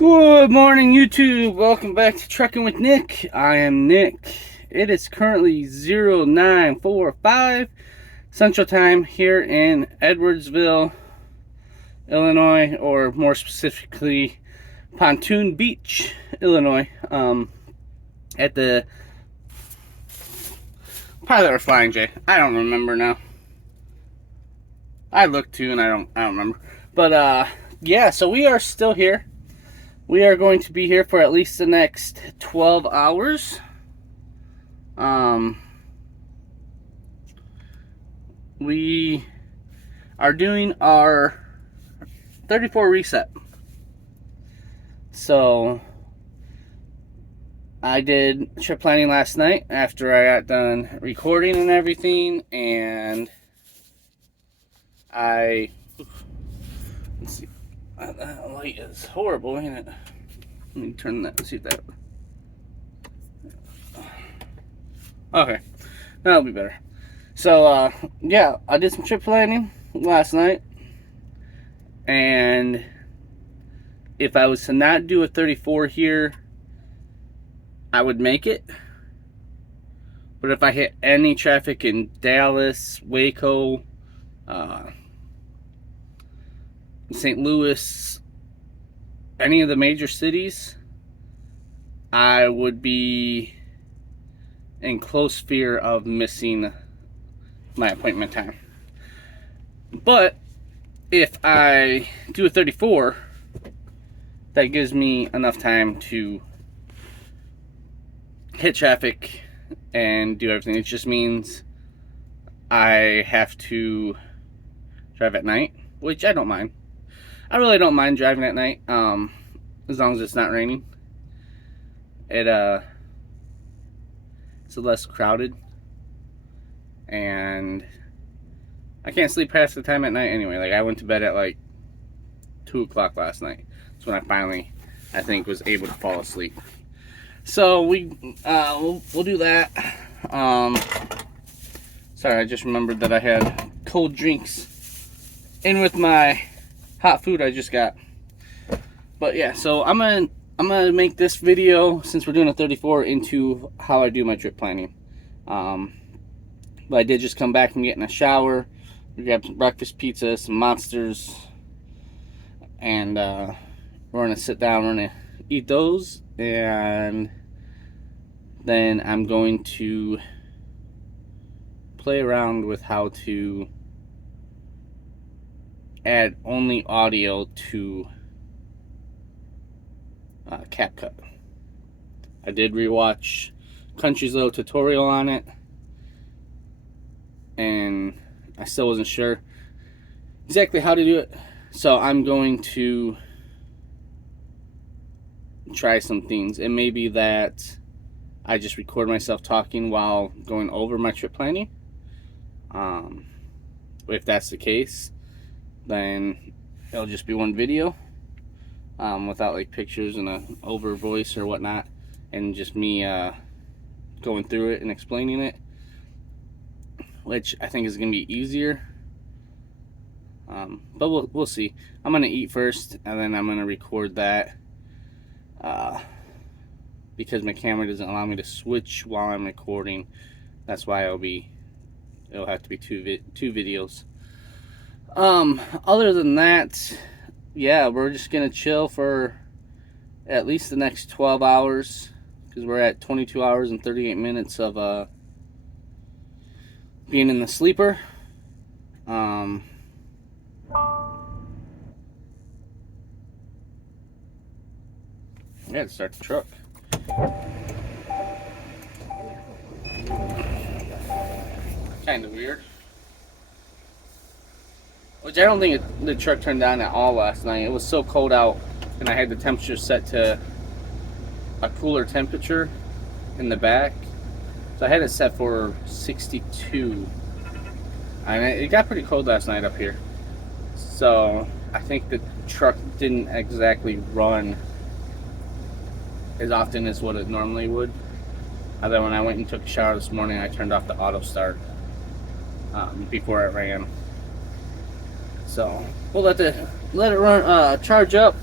Good morning, YouTube. Welcome back to Trucking with Nick. I am Nick. It is currently 0945 Central Time here in Edwardsville, Illinois, or more specifically, Poonton Beach, Illinois. At the pilot or flying J. I don't remember now. I looked too, and I don't remember. But yeah, so we are still here. We are going to be here for at least the next 12 hours. We are doing our 34 reset. So I did trip planning last night after I got done recording and everything, and let's see. That light is horrible, ain't it? Let me turn that and see if that. Okay, that'll be better. So, yeah, I did some trip planning last night, and if I was to not do a 34 here, I would make it. But if I hit any traffic in Dallas, Waco, St. Louis, any of the major cities, I would be in close fear of missing my appointment time. But if I do a 34, that gives me enough time to hit traffic and do everything. It just means I have to drive at night, which I don't mind. I really don't mind driving at night, as long as it's not raining. It's less crowded, and I can't sleep past the time at night anyway. Like, I went to bed at like 2 o'clock last night. That's when I finally, I think, was able to fall asleep. So we'll do that. Sorry, I just remembered that I had cold drinks in with my hot food I just got. But yeah, so I'm gonna make this video, since we're doing a 34, into how I do my trip planning. But I did just come back from getting a shower. We grabbed some breakfast pizza, some Monsters, and we're gonna sit down, we're gonna eat those, and then I'm going to play around with how to add only audio to CapCut. I did rewatch Country's little tutorial on it, and I still wasn't sure exactly how to do it. So I'm going to try some things. It may be that I just record myself talking while going over my trip planning. If that's the case, then it'll just be one video, without like pictures and a over voice or whatnot, and just me going through it and explaining it, which I think is gonna be easier. But we'll see. I'm gonna eat first, and then I'm gonna record that, because my camera doesn't allow me to switch while I'm recording. That's why it'll have to be two videos. Other than that, yeah, we're just gonna chill for at least the next 12 hours, because we're at 22 hours and 38 minutes of being in the sleeper. I had to start the truck. Kind of weird. Which I don't think the truck turned on at all last night. It was so cold out, and I had the temperature set to a cooler temperature in the back. So I had it set for 62. And it got pretty cold last night up here. So I think the truck didn't exactly run as often as what it normally would. Although when I went and took a shower this morning, I turned off the auto start before it ran. So we'll let it run, charge up,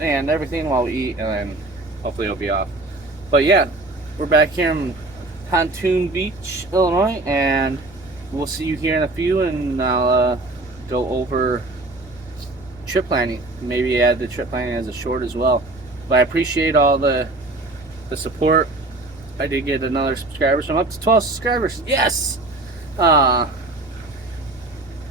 and everything while we eat, and then hopefully it'll be off. But yeah, we're back here in Poonton Beach, Illinois, and we'll see you here in a few, and I'll go over trip planning. Maybe add the trip planning as a short as well. But I appreciate all the support. I did get another subscriber, so I'm up to 12 subscribers. Yes! I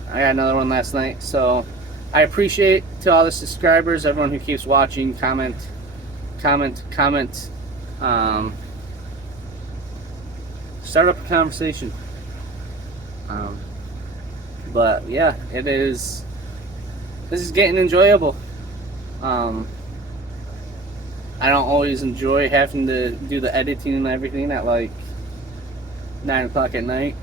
got another one last night, so I appreciate to all the subscribers, everyone who keeps watching, comment. Start up a conversation. But yeah, this is getting enjoyable. I don't always enjoy having to do the editing and everything at like 9 o'clock at night.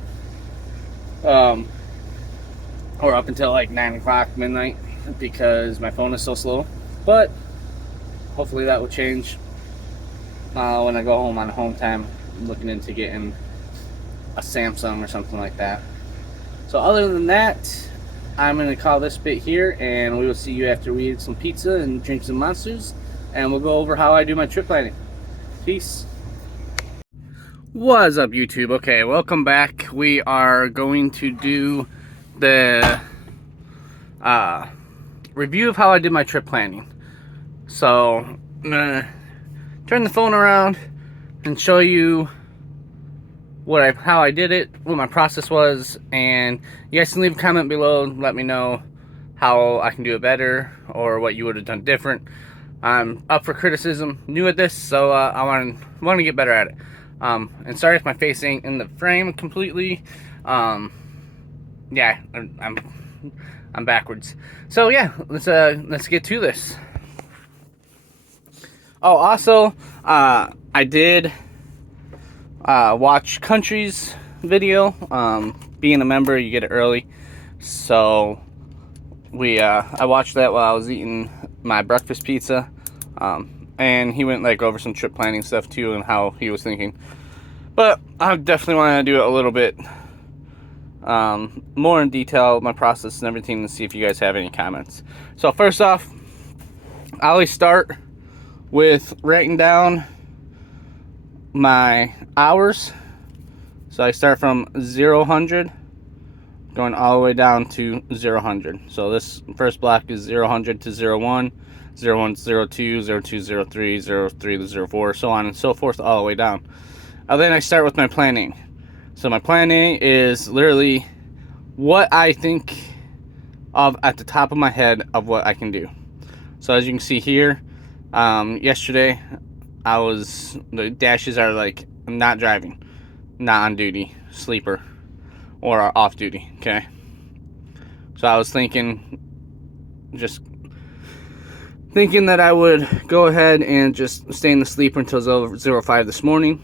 Or up until like 9 o'clock, midnight, because my phone is so slow. But hopefully that will change when I go home on home time. I'm looking into getting a Samsung or something like that. So other than that, I'm going to call this bit here, and we will see you after we eat some pizza and drink some Monsters, and we'll go over how I do my trip planning. Peace. What's up, YouTube? Okay, welcome back. We are going to do the review of how I did my trip planning. So I'm gonna turn the phone around and show you how I did it, what my process was, and you guys can leave a comment below and let me know how I can do it better or what you would have done different. I'm up for criticism, new at this, so I want to get better at it. And sorry if my face ain't in the frame completely. Yeah, I'm backwards. So yeah, let's get to this. Oh, also, I did watch Country's video. Being a member, you get it early. So I watched that while I was eating my breakfast pizza. And he went like over some trip planning stuff too and how he was thinking. But I definitely want to do it a little bit more in detail, my process and everything, to see if you guys have any comments. So first off, I always start with writing down my hours. So I start from 0-100 going all the way down to 0-100. So this first block is 0-100 to 0-1, 0-1 to 0-2, 0-2 to 0-3, 0-3 to 0-4, so on and so forth all the way down. Then I start with my planning. So my planning is literally what I think of at the top of my head of what I can do. So as you can see here, yesterday the dashes are like, I'm not driving, not on duty, sleeper, or off duty, okay? So I was thinking that I would go ahead and just stay in the sleeper until 0-5 this morning.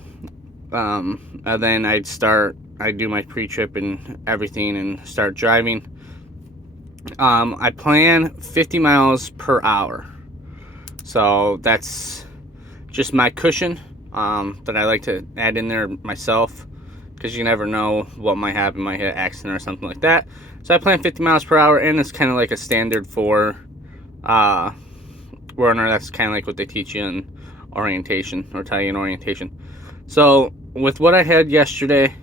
And then I'd do my pre-trip and everything and start driving. I plan 50 miles per hour. So that's just my cushion that I like to add in there myself, because you never know what might happen, might hit an accident or something like that. So I plan 50 miles per hour, and it's kind of like a standard for runner. That's kind of like what they teach you in orientation, or tell you in orientation. So with what I had yesterday,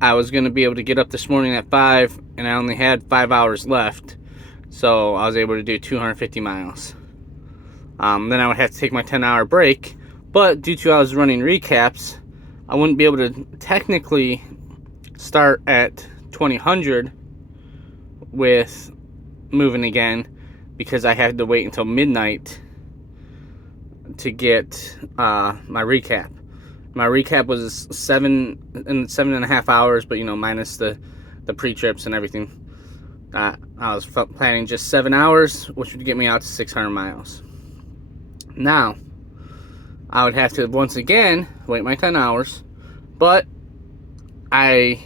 I was going to be able to get up this morning at 5, and I only had 5 hours left. So I was able to do 250 miles. Then I would have to take my 10-hour break, but due to I was running recaps, I wouldn't be able to technically start at 2000 with moving again, because I had to wait until midnight to get my recap. My recap was 7.5 hours, but minus the pre-trips and everything. I was planning just 7 hours, which would get me out to 600 miles. Now, I would have to once again wait my 10 hours, but I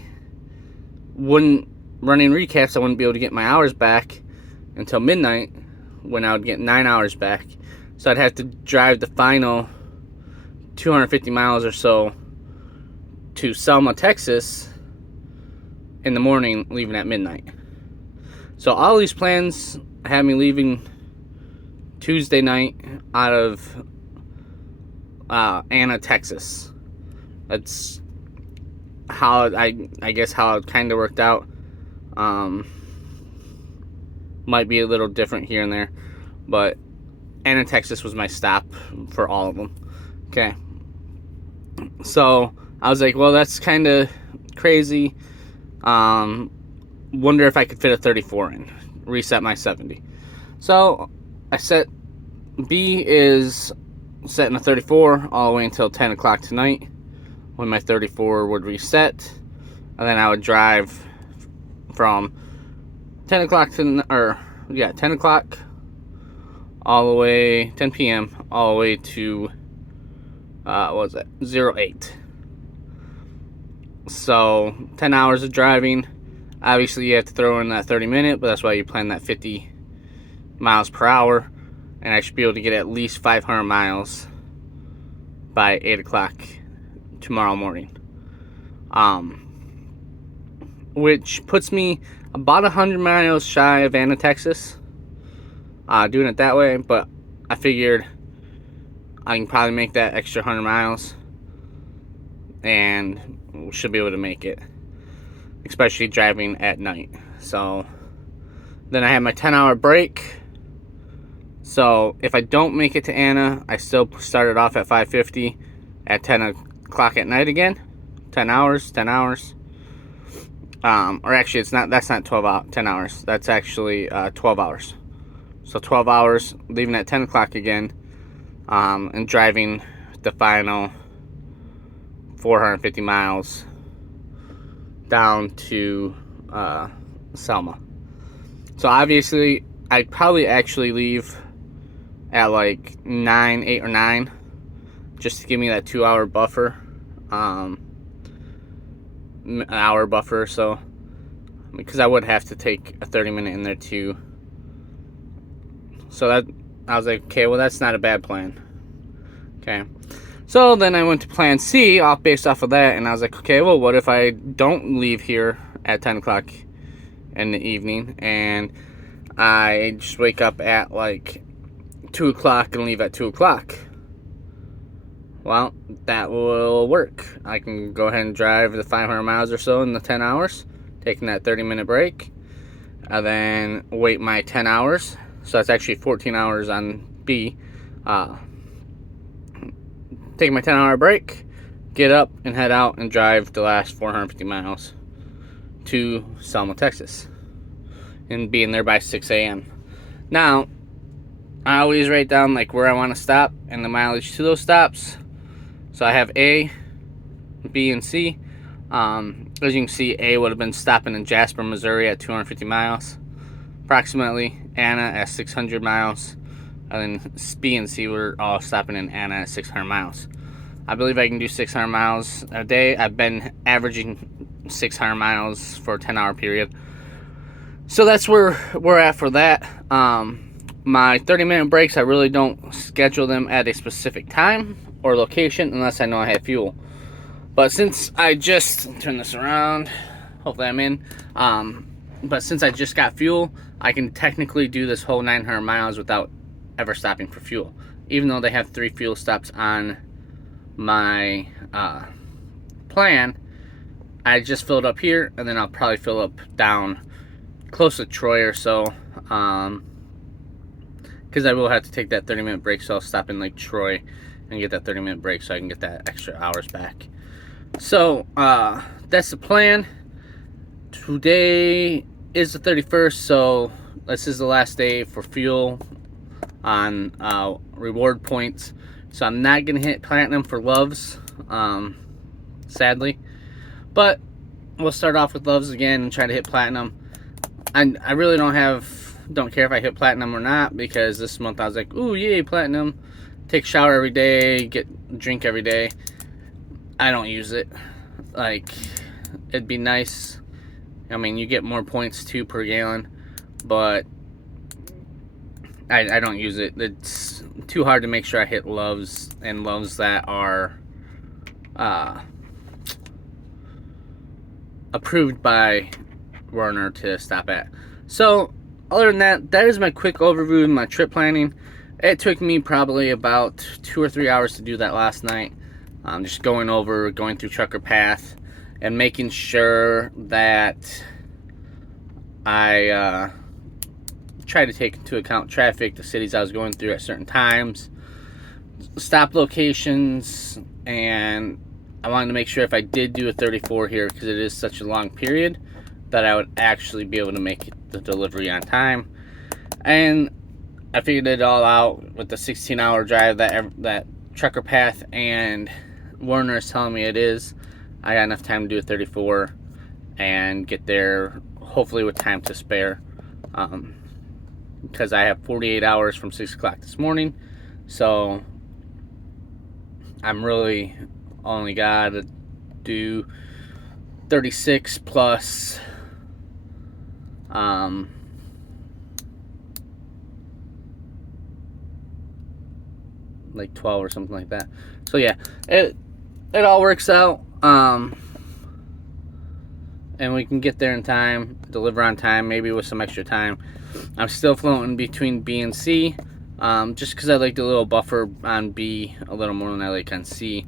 wouldn't, running recaps, I wouldn't be able to get my hours back until midnight, when I would get 9 hours back. So I'd have to drive the final 250 miles or so to Selma, Texas in the morning, leaving at midnight. So all these plans have me leaving Tuesday night out of Anna, Texas. That's how I guess how it kind of worked out. Might be a little different here and there, but Anna, Texas was my stop for all of them. Okay, so I was like, well, that's kind of crazy. Wonder if I could fit a 34 in, reset my 70. So I set B is setting a 34 all the way until 10 o'clock tonight, when my 34 would reset, and then I would drive from 10 o'clock to 10 o'clock all the way 10 p.m. all the way to what was that 08. So 10 hours of driving. Obviously you have to throw in that 30-minute, but that's why you plan that 50 miles per hour, and I should be able to get at least 500 miles by 8 o'clock tomorrow morning, which puts me about 100 miles shy of Anna, Texas, doing it that way. But I figured I can probably make that extra 100 miles and should be able to make it, especially driving at night. So then I have my 10-hour break. So if I don't make it to Anna, I still started off at 5:50 at 10 o'clock at night again. 10 hours. Or actually, that's not 10 hours. That's actually 12 hours. So 12 hours, leaving at 10 o'clock again, and driving the final 450 miles down to Selma. So obviously, I'd probably actually leave at like 8 or 9, just to give me that 2-hour buffer, an hour buffer or so, because I would have to take a 30-minute in there too. So that I was like, okay, well, that's not a bad plan. Okay, so then I went to plan C based off of that, and I was like, okay, well, what if I don't leave here at 10 o'clock in the evening, and I just wake up at like 2 o'clock and leave at 2 o'clock? Well, that will work. I can go ahead and drive the 500 miles or so in the 10 hours, taking that 30-minute break, and then wait my 10 hours. So that's actually 14 hours on B. Take my 10-hour break, get up and head out and drive the last 450 miles to Selma, Texas, and being there by 6 a.m. Now, I always write down like where I want to stop and the mileage to those stops. So I have A, B, and C. As you can see, A would have been stopping in Jasper, Missouri at 250 miles, approximately. Anna at 600 miles, and then B and C were all stopping in Anna at 600 miles. I believe I can do 600 miles a day. I've been averaging 600 miles for a 10-hour period. So that's where we're at for that. My 30-minute breaks, I really don't schedule them at a specific time or location unless I know I have fuel. But since I just turn this around, hopefully I'm in. But since I just got fuel, I can technically do this whole 900 miles without ever stopping for fuel. Even though they have 3 fuel stops on my plan, I just filled up here, and then I'll probably fill up down close to Troy or so. Because I will have to take that 30-minute break, so I'll stop in like Troy and get that 30-minute break so I can get that extra hours back. So that's the plan. Today is the 31st, so this is the last day for fuel on reward points. So I'm not going to hit platinum for loves, sadly. But we'll start off with loves again and try to hit platinum. I really don't care if I hit platinum or not, because this month I was like, ooh, yay, platinum. Take a shower every day, drink every day. I don't use it. Like, it'd be nice. I mean, you get more points too per gallon, but I don't use it. It's too hard to make sure I hit loves, and loves that are approved by Werner to stop at. So other than that, that is my quick overview of my trip planning. It took me probably about 2 or 3 hours to do that last night. Just going through Trucker Path and making sure that I try to take into account traffic, the cities I was going through at certain times, stop locations, and I wanted to make sure if I did do a 34 here, because it is such a long period, that I would actually be able to make the delivery on time. And I figured it all out with the 16-hour drive that Trucker Path and Werner is telling me it is. I got enough time to do a 34 and get there hopefully with time to spare, because I have 48 hours from 6 o'clock this morning, so I'm really only got to do 36 plus like 12 or something like that. So yeah, it all works out, and we can get there in time, deliver on time, maybe with some extra time. I'm still floating between B and C, just because I like the little buffer on B a little more than I like on C.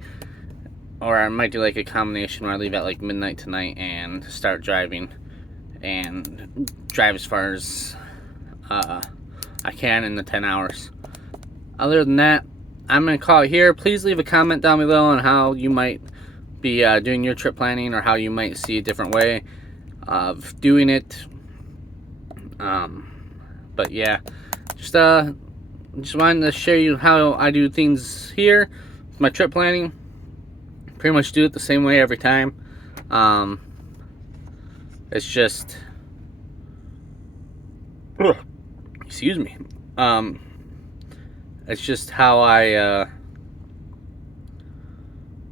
Or I might do like a combination where I leave at like midnight tonight and start driving and drive as far as I can in the 10 hours. Other than that, I'm going to call it here. Please leave a comment down below on how you might be doing your trip planning, or how you might see a different way of doing it. But yeah, just wanted to share you how I do things here with my trip planning. Pretty much do it the same way every time. It's just, excuse me. It's just how I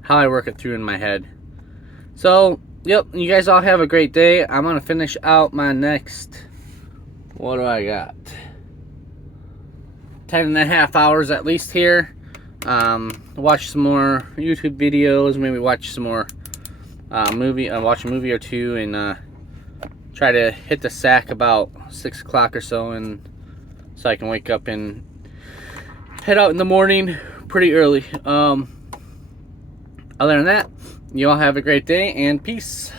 work it through in my head. So, yep, you guys all have a great day. I'm gonna finish out my next, what do I got? 10.5 hours at least here. Watch some more YouTube videos, maybe watch some more watch a movie or two, and try to hit the sack about 6 o'clock or so, and so I can wake up and head out in the morning pretty early. Other than that, you all have a great day, and peace.